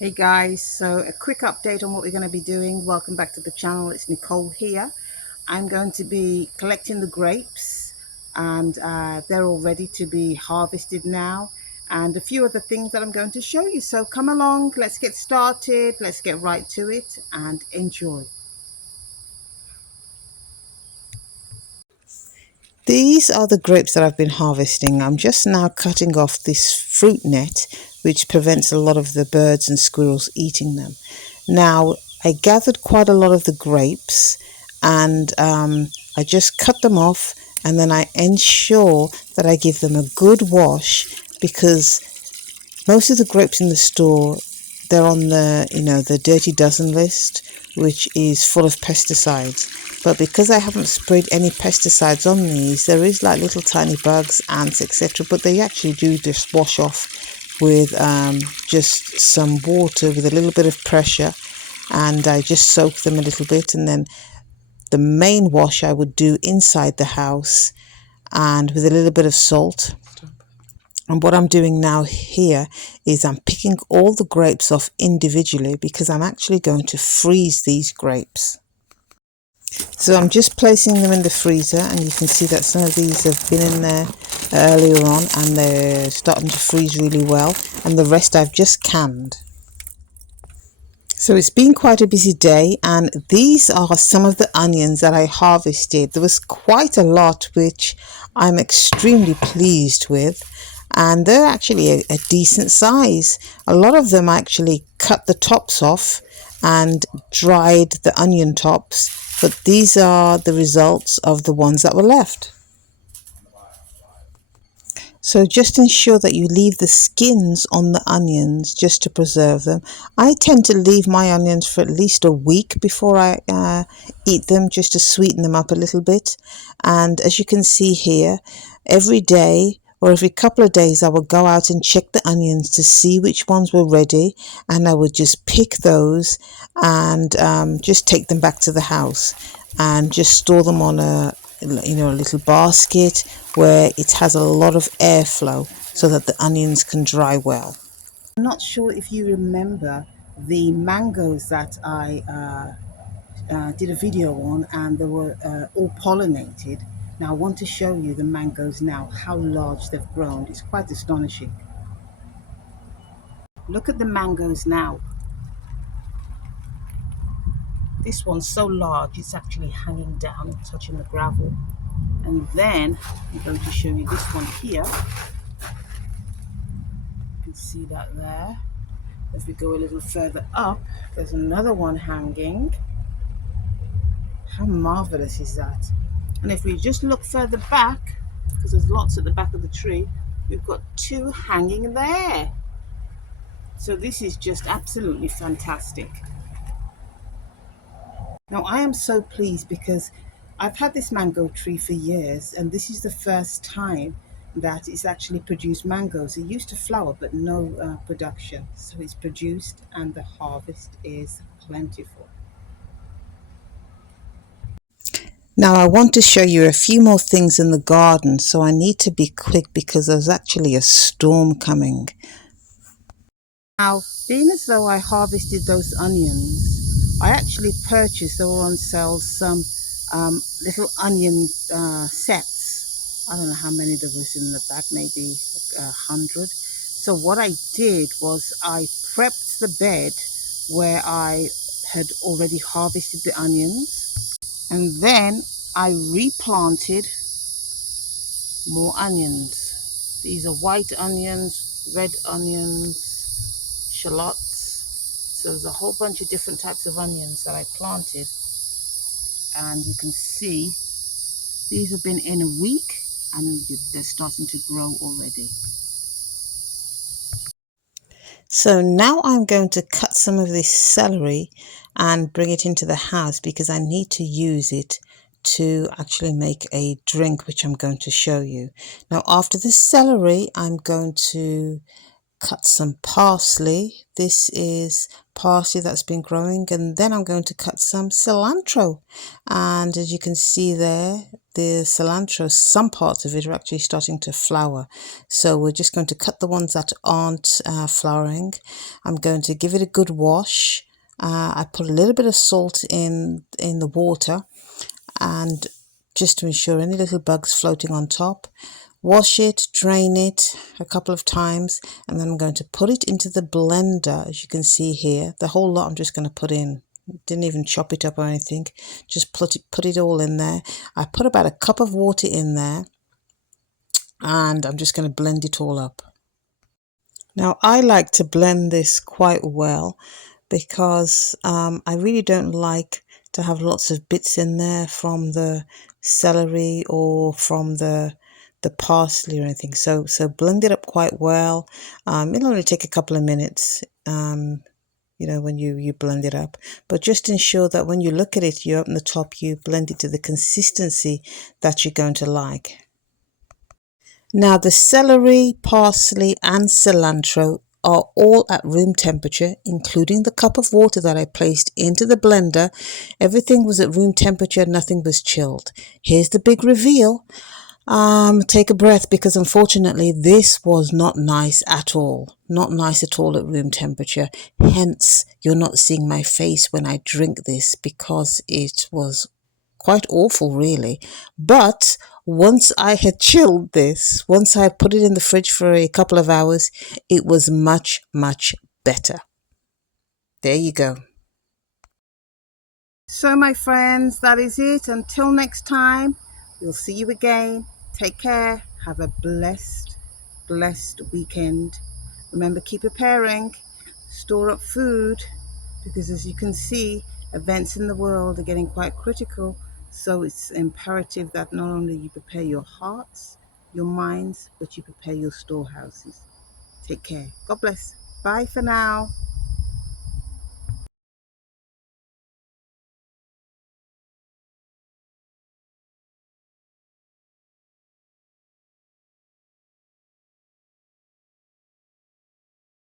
Hey guys, so a quick update on what we're going to be doing. Welcome back to the channel. It's Nicole here. I'm going to be collecting the grapes and they're all ready to be harvested now, and a few other things that I'm going to show you. So come along, let's get started, let's get right to it and enjoy. These are the grapes that I've been harvesting. I'm just now cutting off this fruit net which prevents a lot of the birds and squirrels eating them. Now, I gathered quite a lot of the grapes and I just cut them off, and then I ensure that I give them a good wash, because most of the grapes in the store, they're on the dirty dozen list, which is full of pesticides. But because I haven't sprayed any pesticides on these, there is like little tiny bugs, ants, etc. But they actually do just wash off with just some water with a little bit of pressure, and I just soak them a little bit, and then the main wash I would do inside the house and with a little bit of salt. And what I'm doing now here is I'm picking all the grapes off individually, because I'm actually going to freeze these grapes. So I'm just placing them in the freezer, and you can see that some of these have been in there earlier on and they're starting to freeze really well, and the rest I've just canned. So it's been quite a busy day, and these are some of the onions that I harvested. There was quite a lot, which I'm extremely pleased with, and they're actually a decent size. A lot of them I actually cut the tops off and dried the onion tops, but these are the results of the ones that were left. So just ensure that you leave the skins on the onions just to preserve them. I tend to leave my onions for at least a week before I eat them, just to sweeten them up a little bit. And as you can see here, every day or every couple of days I would go out and check the onions to see which ones were ready, and I would just pick those and just take them back to the house and just store them on a little basket where it has a lot of airflow so that the onions can dry well. I'm not sure if you remember the mangoes that I did a video on, and they were all pollinated. Now I want to show you the mangoes now, how large they've grown. It's quite astonishing. Look at the mangoes now. This one's so large it's actually hanging down, touching the gravel. And then I'm going to show you this one here. You can see that there. If we go a little further up, there's another one hanging. How marvelous is that? And if we just look further back, because there's lots at the back of the tree, we've got two hanging there. So this is just absolutely fantastic. Now I am so pleased because I've had this mango tree for years, and this is the first time that it's actually produced mangoes. It used to flower but no production. So it's produced and the harvest is plentiful. Now I want to show you a few more things in the garden, so I need to be quick because there's actually a storm coming. Now, being as though I harvested those onions, I actually purchased, they were on sale, some little onion sets. I don't know how many there was in the bag, maybe 100. So what I did was I prepped the bed where I had already harvested the onions, and then I replanted more onions. These are white onions, red onions, shallots. So there's a whole bunch of different types of onions that I planted, and you can see these have been in a week and they're starting to grow already. So now I'm going to cut some of this celery and bring it into the house, because I need to use it to actually make a drink, which I'm going to show you. Now after the celery, I'm going to cut some parsley. This is parsley that's been growing, and then I'm going to cut some cilantro, and as you can see there, the cilantro, some parts of it are actually starting to flower. So we're just going to cut the ones that aren't flowering. I'm going to give it a good wash. I put a little bit of salt in the water, and just to ensure any little bugs floating on top. Wash it, drain it a couple of times, and then I'm going to put it into the blender. As you can see here, the whole lot I'm just going to put in. Didn't even chop it up or anything, just put it all in there. I put about a cup of water in there, and I'm just going to blend it all up. Now I like to blend this quite well because I really don't like to have lots of bits in there from the celery or from the parsley or anything. So blend it up quite well. It'll only take a couple of minutes. When you blend it up, but just ensure that when you look at it, you open the top, you blend it to the consistency that you're going to like. Now the celery, parsley and cilantro are all at room temperature, including the cup of water that I placed into the blender. Everything was at room temperature, nothing was chilled. Here's the big reveal. Take a breath, because unfortunately this was not nice at all. Not nice at all at room temperature. Hence, you're not seeing my face when I drink this, because it was quite awful really. But once I had chilled this, once I put it in the fridge for a couple of hours, it was much, much better. There you go. So my friends, that is it. Until next time, we'll see you again. Take care. Have a blessed weekend. Remember, keep preparing. Store up food, because as you can see, events in the world are getting quite critical. So it's imperative that not only you prepare your hearts, your minds, but you prepare your storehouses. Take care. God bless. Bye for now.